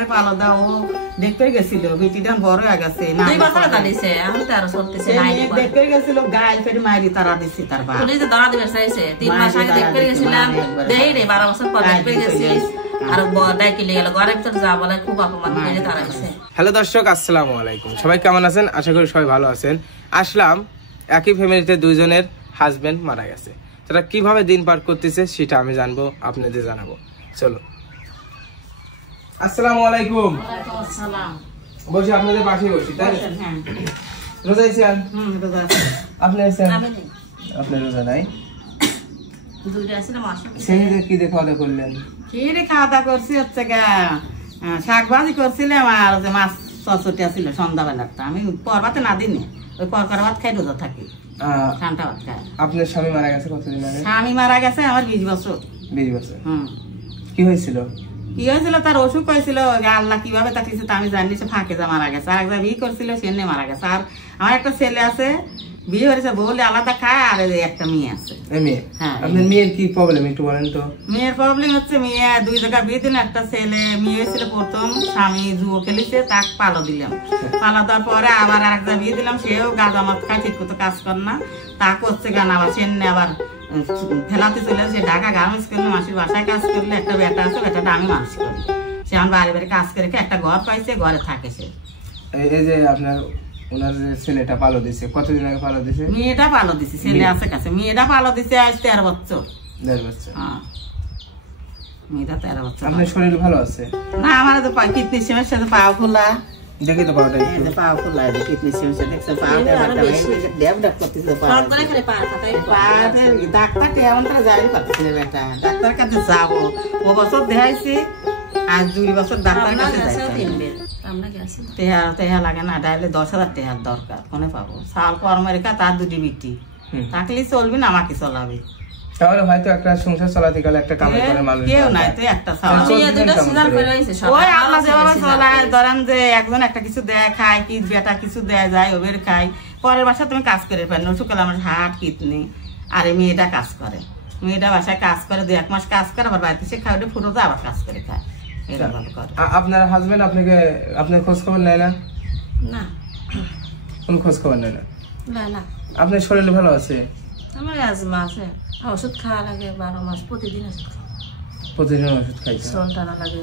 পরে পালো দাও ও দেখতে গেছিল বেটিটা বড় হয়ে গেছে না 2 বছর দাঁড়িয়েছে এখন 13 চলতেছে দেখতে গেছিল গায়ে ফেরে মারি তারা দিছি তার বাবা পুলিশে ধরা দিবে চাইছে 3 মাস আগে দেখতে গেছিলাম দেই রে 12 বছর পর দেখতে গেছি আর বড়াই কি গেল ঘরের ভিতর যা বলে খুব অপমান করে তারা গেছে। হ্যালো দর্শক, আসসালামু আলাইকুম। সবাই কেমন আছেন? আশা করি সবাই ভালো আছেন। আসলাম একই ফ্যামিলিতে দুইজনের হাজবেন্ড মারা গেছে, তারা কিভাবে দিন পার করতেছে সেটা আমি জানবো, আপনাদের জানাবো। চলো। আসসালামু আলাইকুম। ওয়ালাইকুম আসসালাম। বসে আপনাদের পাশে বসি, তাই? হ্যাঁ রোজা আছেন? রোজা আপনি আছেন? আমি নেই আপনি রোজা নাই? দুইটা আছে না মাস সেই কি দেখে খাওয়া করলেন? কি রে খাওয়া দাওয়া করছি হচ্ছে গা শাক ভাজি করছিলাম আর যে মাছ চচটি ছিল সন্ধ্যাবেলাটা আমি পরবাতে না দিনে ওই পরকার ভাত খাই রোজা থাকি ঠান্ডা ভাত খাই। আপনার স্বামী মারা গেছে কতদিন আগে? স্বামী মারা গেছে আমার 20 বছর। 20 বছর। কি হয়েছিল? কি হয়েছিল তার অসুখ হয়েছিল, আল্লাহ কিভাবে তাকিয়েছে তা আমি জানি, সে ফাঁকে যা মারা গেছে। আর একবার বিয়ে করছিল সে নিয়ে মারা গেছে। আর আমার একটা ছেলে আছে বিয়ে হয়েছে বলে আলাদা খায়, আর একটা মেয়ে আছে। হ্যাঁ। আপনার মেয়ের কি প্রবলেম একটু বলেন তো? মেয়ের প্রবলেম হচ্ছে মেয়ে 2 জায়গায় বিয়ে দিন, একটা ছেলে মেয়ে হয়েছিল প্রথম, স্বামী জুয়ো খেলিছে, তাকে পালো দিলাম। পালো দেওয়ার পরে আবার আর একটা বিয়ে দিলাম, সেও গাঁজা মদ খায়, ঠিক মতো কাজ করে না, তাকে হচ্ছে গান আবার সেনে আবার ফেলাতে চলে সে ঢাকা গার্মেন্টস করলে, মাসির বাসায় কাজ করলে, একটা বেটা আছে, বেটাটা আমি মানুষ করি। সে আমার বাড়ি বাড়ি কাজ করে একটা ঘর পাইছে, ঘরে থাকে সে। এই যে আপনার ওনার ছেলেটা পালো দিছে, কতদিন আগে পালো দিছে? মেয়েটা পালো দিছে, ছেলে আছে কাছে। মেয়েটা পালো দিছে আজ 13 বছর। 1.5 বছর। হ্যাঁ, মেয়েটা 13 বছর। আপনার শরীর ভালো আছে? না, আমার তো কিডনি সমস্যা, তো পা ফোলা। দেখি তো পাওটা একটু। পা ফোলা, কিডনি সমস্যা দেখছে, পা ডেভলপ করতেছে। ডাক্তার তেমন যাই পাচ্ছিল বেটা, ডাক্তার কাছে যাবো ও বছর দেখাইছি, আজ 2 বছর ডাক্তার কাছে টেহা লাগে না, ডাইলে 10,000 টেহার দরকার, কোনে পাবো? সাল কর্মরেখা তার 2টি বিটি থাকলে চলবি না, আমাকে চলাবি। তাহলে হয়তো একটা সংসার চালাতে গেলে একটা কাম করে মানুষ কেউ নাই তো একটা ওই আল্লাহ যেভাবে চলায়, ধরেন যে একজন একটা কিছু দেয় খায়, কি বেটা কিছু দেয়া যায় ওদের খাই, পরের বাসায় তুমি কাজ করে পারেন। সকালে আমার হাট কিডনি, আর এই মেয়েটা কাজ করে, মেয়েটা বাসায় কাজ করে 2-1 মাস কাজ করে, আবার বাড়িতে সে খাওয়া ফুটো আবার কাজ করে খায়। আপনার হাজবেন্ড আপনার খোঁজ খবর নেয় না? না, কোন খোঁজ খবর নেয় না? না। আপনার শরীর ভালো আছে? আমার আজমা আছে, ওষুধ খাওয়া লাগে 12 মাস, প্রতিদিন ওষুধ খাওয়া। প্রতিদিন ওষুধ খাইছে? টানা লাগে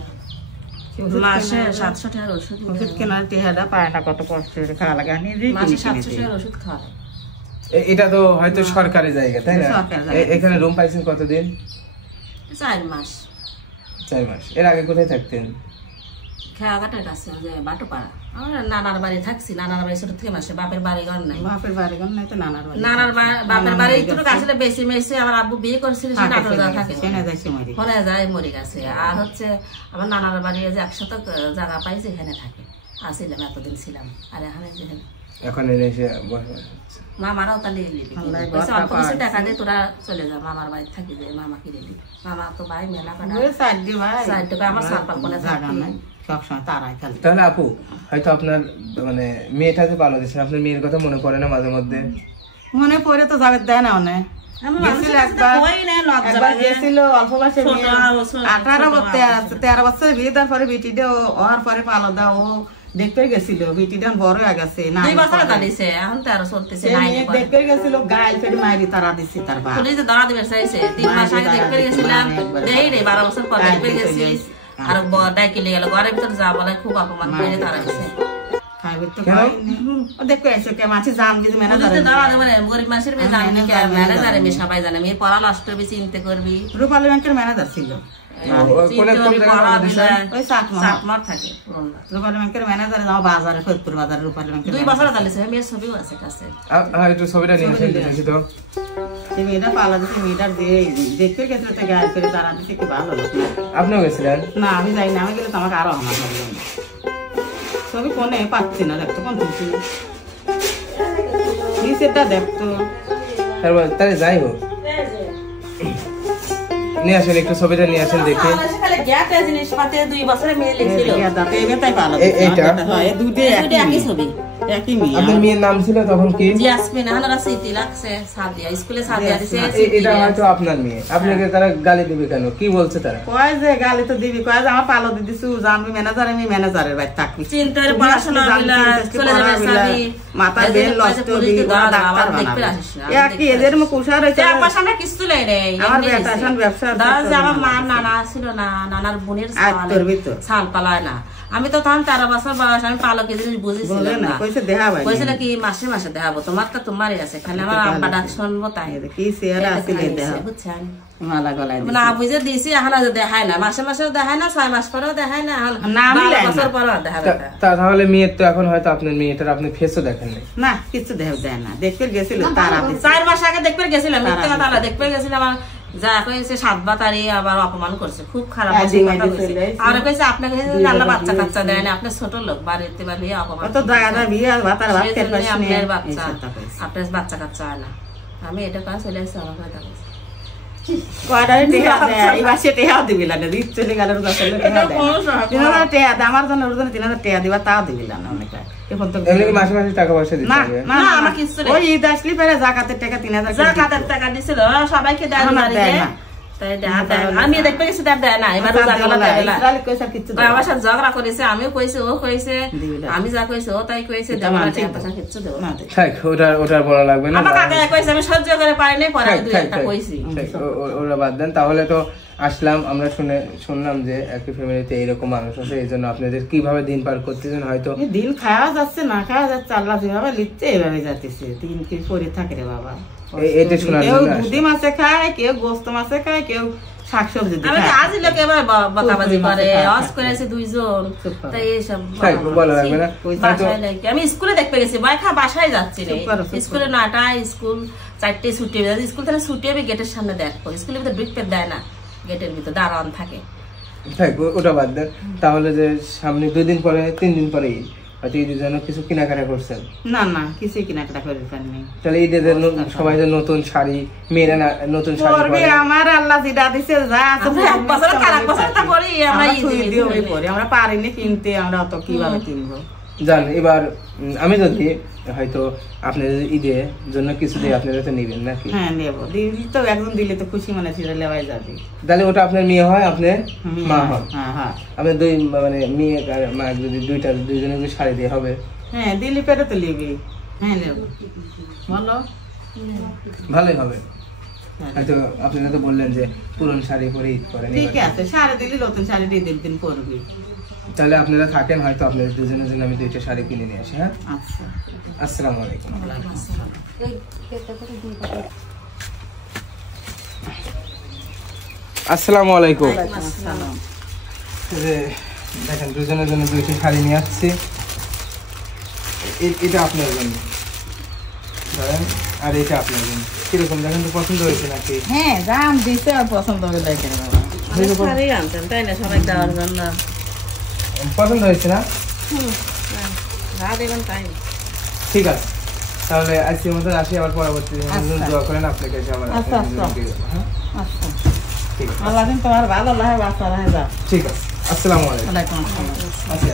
মাসে 700 টাকার ওষুধ কেনার টেহাটা পায় না, কত কষ্ট করে খাওয়া লাগে। মাসে 700 টাকার ওষুধ খাওয়া লাগে। এটা তো হয়তো সরকারি জায়গা, তাই না? এখানে রুম পাইছেন কতদিন? 4 মাস। 4 মাস। এর আগে কোথায় থাকতেন? খেয়াঘাটের কাছে, যে বাটোপাড়া। আমরা নানার বাড়ি থাকছি, নানার বাড়ি ছোট থেকে মাসে, বাপের বাড়ি ঘর নাই। বাপের বাড়ি ঘর নাই তো নানার বাড়ি। বাপের বাড়ি একটু আসলে বেশি মেশে আমার আব্বু বিয়ে করছিল, সে নাটোর থাকে, ফোনে যায় মরে গেছে। আর হচ্ছে আমার নানার বাড়ি যে 1 শতক জায়গা পাইছে, এখানে থাকে, আসছিলাম, এতদিন ছিলাম। আর এখন মামারাও তাহলে অল্প কিছু টাকা দিয়ে তোরা চলে যা, মামার বাড়ি থাকি, যে মামা কিনে দি। মামা তো ভাই মেলা আমার সারপাল কোনে থাকে। তাহলে আপু হয়তো আপনার মানে মেয়েটাকে ভালো দিচ্ছেন, আপনার মেয়ের কথা মনে পড়ে না মাঝে মধ্যে? মনে পড়ে তো যাবে, দেয় না অনেক। 13 বছর বিয়ে দেওয়ার পরে বেটিটা হওয়ার পরে পালো দাও ও দেখতে গেছিল, বেটিটা বড় হয়ে গেছে, 2 বছর দাঁড়িয়েছে এখন 13 চলতেছে। দেখতে গেছিল গায়ে ফেরে মারি তারা দিছি তার বাবা পুলিশে ধরা দিবে চাইছে 3 মাস আগে দেখতে গেছিলাম দেই রে 12 বছর পর দেখতে গেছি আর বড়াই কি গেল ঘরের ভিতর যা বলে খুব অপমান করে তারা গেছে। গরিব মানুষের মেয়ে জানি ম্যানেজার, মেয়ে সবাই জানে, মেয়ে পড়া নষ্ট করবি, চিন্তা করবি। রূপালী ব্যাংকের ম্যানেজার ছিল, রূপালী ব্যাংকের ম্যানেজার বাজারে, ফরিদপুর বাজারে রূপালী ব্যাংকের 2 বছর চালিয়েছে। মেয়ের ছবিও আছে কাছে, ছবিটা নিয়ে দেখি তো। মেয়েটা পালা দিচ্ছে, মেয়েটার দিয়ে দেখতে গেছিল, গায়ে করে দাঁড়া দিচ্ছে, কি ভালো লোক। আপনিও গেছিলেন? না, আমি যাই না, আমি গেলে তো আমাকে আরো আমার ছবি কোনে পাচ্ছি না, দেখতো কোন নিচেরটা দেখতো। তাহলে যাই হোক, নিয়ে আসেন একটু ছবিটা নিয়ে আসেন দেখি। একই মেয়ে। আপনার মেয়ের নাম ছিল তখন কি? জিয়াসমিন। হানারা সিটি লাগছে সাদিয়া, স্কুলে সাদিয়া দিছে। এটা হয়তো আপনার মেয়ে। আপনাকে তারা গালি দিবে কেন? কি বলছে তারা? কয় যে গালি তো দিবি, কয় যে আমার পালো দিদি সুজা, আমি ম্যানেজার, আমি ম্যানেজারের বাড়ি থাকবি, চিন্তার পড়াশোনা বিলা চলে যাবে সাবি, মাথা বেল লস্ট হবি, ডাক্তার বানাবে। একই এদের মুখ উষার হইছে। আমার সামনে কিছু লই রে, আমার বেটা এখন ব্যবসা দাদা যে আমার মা নানা ছিল না, নানার বোনের ছাল পালায় না। আমি তো তখন 13 বছর বয়স, আমি পালকে জিনিস বুঝেছিলাম না। কইছে নাকি মাসে মাসে দেখাবো, তোমার তো তোমারই আছে, খালি আমার আব্বা ডাক শুনবো তাই। কি চেহারা আছিল দেখা বুঝছেন, মালা গলায় না বুঝে দিছি। এখন দেখায় না, মাসে মাসেও দেখায় না, 6 মাস পরেও দেখায় না, 12 বছর পরেও দেখাবে। তাহলে মেয়ের তো এখন হয়তো আপনার মেয়েটার আপনি ফেসও দেখেন না, কিছু দেয় না। দেখতে গেছিল তারা 4 মাস আগে দেখতে গেছিলাম, মিথ্যা কথা না, দেখতে গেছিলাম। যা কইছে 7 বাতারি আবার অপমান করছে, খুব খারাপ কথা কইছে। আর কইছে আপনাকে আল্লাহ বাচ্চা কাচ্চা দেয় না, আপনি ছোট লোক, বাড়িতে বাড়ি অপমান তো দাদা বিয়ে আর ভাতার ভাত খেতে পারছ না, আপনার বাচ্চা, আপনার বাচ্চা কাচ্চা না। আমি এটা কাজ চলে আসছে, আমার কথা কইছে কয়টারে টেহা দেয়, এবার সে টেহাও দিবি না, দিত চলে গেল ওর কাছে টেহা দেয়, 3000 টেহা দেয়, আমার জন্য ওর জন্য 3000 টেহা দিবা, তাও দিবি না অনেক। এখন তো এমনি মাসে মাসে টাকা পয়সা দিতে হবে না, আমার কিছু নেই। ওই ঈদ আসলি পরে জাকাতের টাকা 3000 জাকাতের টাকা দিছিল, সবাইকে দেয় না, তাই আমি দেখতে গেছি দেয় না, এবার আমার সাথে ঝগড়া করেছে, আমিও কইছি, ও কইছে, আমি যা কইছি ও তাই কইছে, কিচ্ছু দেবো না। ওটা বলা লাগবে না, আমার কাকা কইছে, আমি সহ্য করে পারিনি, পরে দুই একটা কইছি। ওরা বাদ দেন। তাহলে তো আসলাম, আমরা শুনলাম যে একই ফ্যামিলিতে এইরকম মানুষ আছে, এই জন্য আপনাদের কিভাবে দিন পার করতেছেন, হয়তো দিন খাওয়া যাচ্ছে না খাওয়া যাচ্ছে, আল্লাহ যেভাবে লিখছে এইভাবে যাচ্ছে, দিন কি করে থাকে রে বাবা। কেউ দুধি মাছে খায়, কেউ গোস্ত মাছে খায়, কেউ শাকসবজি খায়। আজ লোকে এবার বাতাবাজি করে, অস করেছে দুইজন, তাই এইসব বলা লাগবে না। আমি স্কুলে দেখতে গেছি, বাইখা বাসায় যাচ্ছি রে, স্কুলে 9টায় স্কুল, 4টে ছুটি, স্কুল থেকে ছুটি হবে গেটের সামনে দেখো, স্কুলের ভিতরে ব্রিকপেট দেয় না, গেটের ভিতরে দাঁড়ান থাকে। ওটা বাদ দেন। তাহলে যে সামনে 2 দিন পরে 3 দিন পরে হয়তো ঈদের জন্য কিছু কেনাকাটা করছেন? না না, কিছুই কেনাকাটা করে পারিনি। তাহলে ঈদের সবাই যে নতুন শাড়ি, মেয়েরা নতুন শাড়ি পরে, আমার আল্লাহ যেটা দিছে যা আছে, আমরা পারিনি কিনতে, আমরা অত কিভাবে কিনবো জান। এবার আমি যদি হয়তো আপনাদের ঈদের জন্য কিছু দিয়ে আপনারা তো নেবেন নাকি? হ্যাঁ নেবো, দিলি তো একজন দিলে তো খুশি মনে ছিল, লেওয়াই যাবে। তাহলে ওটা আপনার মেয়ে হয়, আপনার মা হয়। হ্যাঁ হ্যাঁ, আপনার দুই মানে মেয়ে আর মা যদি দুইজনে যদি শাড়ি দিয়ে হবে? হ্যাঁ দিলি পেরে তো নিবি। হ্যাঁ নেবো, বলো ভালোই হবে। হয়তো আপনারা তো বললেন যে পুরনো শাড়ি পরে ঈদ করেন, ঠিক আছে, শাড়ি দিলি নতুন শাড়ি দিয়ে দিন পরবি। তাহলে আপনারা থাকেন, হয়তো আপনাদের দুজনের জন্য আমি 2টা শাড়ি কিনে নিয়ে আসি। হ্যাঁ, আচ্ছা, আসসালামু আলাইকুম। আসসালামু আলাইকুম। দেখেন দুজনের জন্য 2টা শাড়ি নিয়ে আসছি, এটা আপনার জন্য ধরেন, আর এটা আপনার জন্য। কিরকম দেখেন তো, পছন্দ হয়েছে নাকি? হ্যাঁ দাম দিতে আর পছন্দ হয়ে দেখেন বাবা, শাড়ি আনছেন তাই না, সবাই দেওয়ার জন্য। পছন্দ হয়েছে না? ঠিক আছে, তাহলে আজকের মতো আসি, আবার পরবর্তী দোয়া করেন আপনার কাছে আবার। আচ্ছা ঠিক আছে, আল্লাহ দিন তোমার ভালো লাগে, বাচ্চা রাহে যা। ঠিক আছে, আসসালামু আলাইকুম। ওয়ালাইকুম আসসালাম। আচ্ছা।